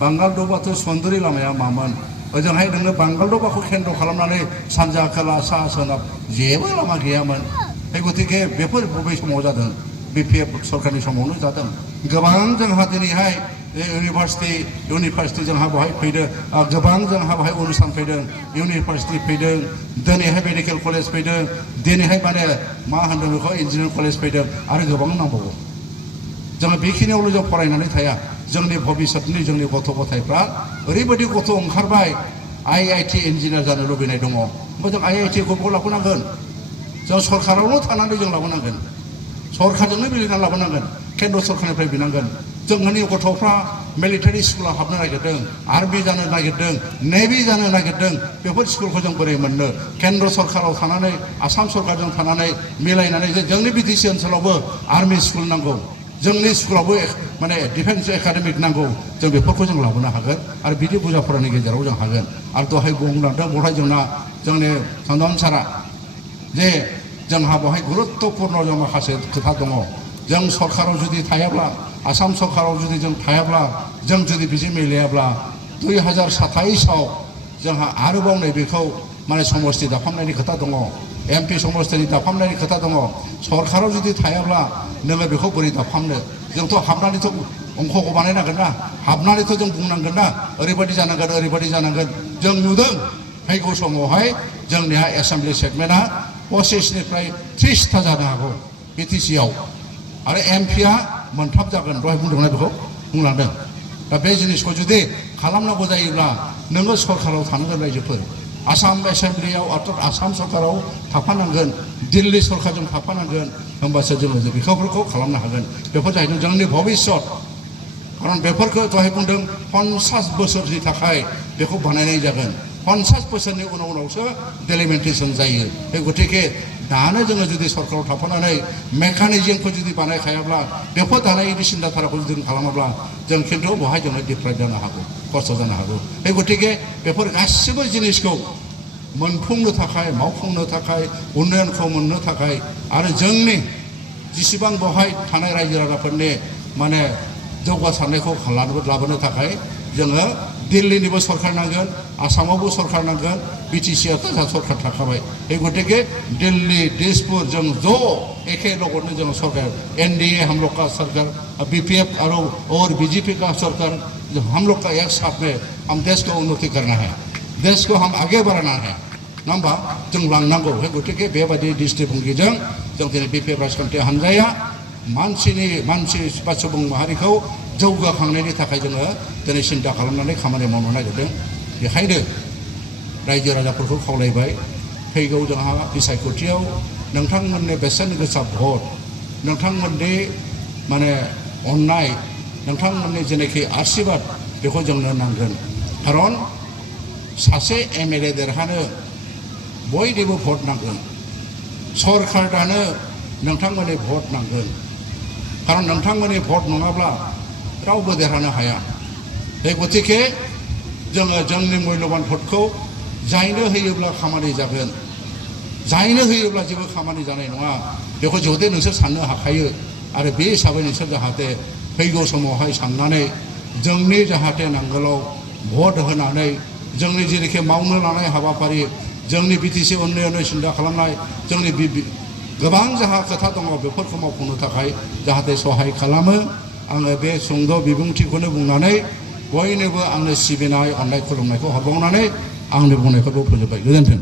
बांगाल दबाथ' सन्दुरि लामाया मामोन ओजोंहाय नोङो बांगाल दबाखौ केन्द्र खालामनानै सानजा खोला सा सोनाब जेबो लामा गैयामोन गतिके बेफोर बबे समाव जादों BPF सरकारनि समावनो जादों गोबां जोंहा दिनैहाय इउनिभार्सिटि जोंहा बेवहाय फैदों गोबां जोंहा बेवहाय अनुस्थान फैदों इउनिभार्सिटि फैदों दिनैहाय मेडिकेल कलेज फैदों दिनैहाय माने मा होनदों बेखौ इन्जिनियारिं कलेज फैदों आरो गोबां नांबावगौ जोङो बेखिनियावल' जों फरायनानै थाया जोंनि भबिष्यतनि जोंनि गथ' गथायफ्रा ओरैबायदि गथ' ओंखारबाय IIT इन्जिनियार जानो लुबैनाय दङ ओमफ्राय जों IIT खौ लाबोनांगोन जों सरकारावल' थानानै जों लाबोनांगोन सरकारजोंनो मिलायना लाबोनांगोन केन्द्र सरकारनिफ्राय बिनांगोन जोंनि गथ'फ्रा मिलिटारि स्कुलाव हाबनो नागिरदों आर्मि जानो नागिरदों नेभि जानो नागिरदों बेफोर स्कुलखौ जों बोरै मोननो केन्द्र सरकाराव थानानै आसाम सरकारजों थानानै मिलायनानै जे जोंनि BTC ओनसोलावबो आर्मि स्कुल नांगौ जोंनि स्कुलावबो माने डिफेन्स एकाडेमिक नांगौ जों बेफोरखौ जों लाबोनो हागोन आरो बिदि बुजाफोरनि गेजेराव जों हागोन आरो दहाय बुंलांदों बेवहाय जोंना जोंनि चन्दन सारा जे जोंहा बेवहाय गुरुत्तपूर्ण जों माखासे खोथा दङ जों सरकाराव जुदि थायाब्ला आसाम सरकाराव जुदि जों थायाब्ला जों जुदि बिजों मिलायाब्ला 2027आव जोंहा आरोबाव नैबेखौ माने समस्ति दाफामनायनि खोथा दङ MP समस्तिनि दाफामनायनि खोथा दङ सरकाराव जुदि थायाब्ला नोङो बेखौ बोरै दाफामनो जोंथ' हाबनानैथ' अंखखौ बानायनांगोन ना हाबनानैथ' जों बुंनांगोन ना ओरैबायदि जानांगोन जों नुदों फैगौ समावहाय जोंनिया एसेम्बलि सेगमेन्टआ 25निफ्राय 30ता जानो हागौ BTC आव आरो MPआ मोनथाम जागोन दहाय बुंदोंना बेखौ बुंलांदों दा बे जिनिसखौ जुदि खालामनांगौ जायोब्ला नोङो सरकाराव थानांगोन रायजोफोर आसाम एसेम्बलियाव अर्थात आसाम सरकाराव थाफानांगोन दिल्ली सरकारजों थाफानांगोन होमबासो जोङो बेफोरखौ खालामनो हागोन बेफोर जाहैदों जोंनि भबिष्यत खारन बेफोरखौ दहाय बुंदों 50 बोसोरनि थाखाय बेखौ बानायनाय जागोन 50 बोसोरनि उनावसो डेलिमिटेसन जायो बे गतिके दानो जोङो जुदि सरकाराव थाफानानै मेकानिजमखौ जुदि बानायखायाब्ला बेफोर दानायनि सिन्थाधाराखौ जुदि खालामाब्ला जों खिन्थु बेवहाय जोङो डिप्राइभ जानो हागौ खस्थ' जानो हागौ बे गतिके बेफोर गासिबो जिनिसखौ मोनफुंनो थाखाय मावफुंनो थाखाय उन्नयनखौ मोननो थाखाय आरो जोंनि जेसेबां बेवहाय थानाय रायजो राजाफोरनि माने जौगासारनायखौ लाबोनो थाखाय जोङो दिल्लीनिबो सरकार नांगोन आसामावबो सरकार नांगोन BTCआथ' जोंहा सरकार थाखाबाय बे गतिके दिल्ली दिसपुर जों ज' एखे लगनो जों सरकार NDA हम लोग का सरकार BPF और BJP का सरकार हम लोग का एक साथ में हम देश को उन्नति करना है देश को हम आगे बढ़ाना है नङा होमबा जों लांनांगौ बे गतिके बेबायदि दृष्टिभंगिजों जों दिनै BPF राजखान्थि हान्जाया मानसि बा सुबुं माहारिखौ जौगाखांनायनि थाखाय जोङो दिनै सिन्था खालामनानै खामानि मावनो नागिरदों बेखायनो रायजो राजाफोरखौ खावलायबाय फैगौ जोंहा बिसायख'थियाव नोंथांमोननि बेसेन गोसा भट नोंथांमोननि माने अननाय नोंथांमोननि जेनाखि आशीर्बाद बेखौ जोंनो नांगोन खारन सासे MLA देरहानो बयनिबो भट नांगोन सरकार दानो नोंथांमोननि भट नांगोन खारन नोंथांमोननि भट नङाब्ला रावबो देरहानो हाया बे गतिके जोङो जोंनि मूल्यबान भटखौ जायनो होयोब्ला खामानि जागोन जायनो होयोब्ला जेबो खामानि जानाय नङा बेखौ जुदि नोंसोर साननो हाखायो आरो बे हिसाबै नोंसोर जाहाथे फैगौ समावहाय साननानै जोंनि जाहाथे नांगोलाव भट होनानै जोंनि जेरैखि मावनो लानाय हाबाफारि जोंनि BTC उन्नयननि सिन्था खालामनाय जोंनि गोबां जाहा खोथा दङ बेफोरखौ मावफुंनो थाखाय जाहाथे सहाय खालामो आङो बे सुंद' बिबुंथिखौनो बुंनानै बयनोबो आंनो सिबिनाय अननाय खुलुमनायखौ हरबावनानै आंनि बुंनायखौ फोजोबबाय गोजोन्थों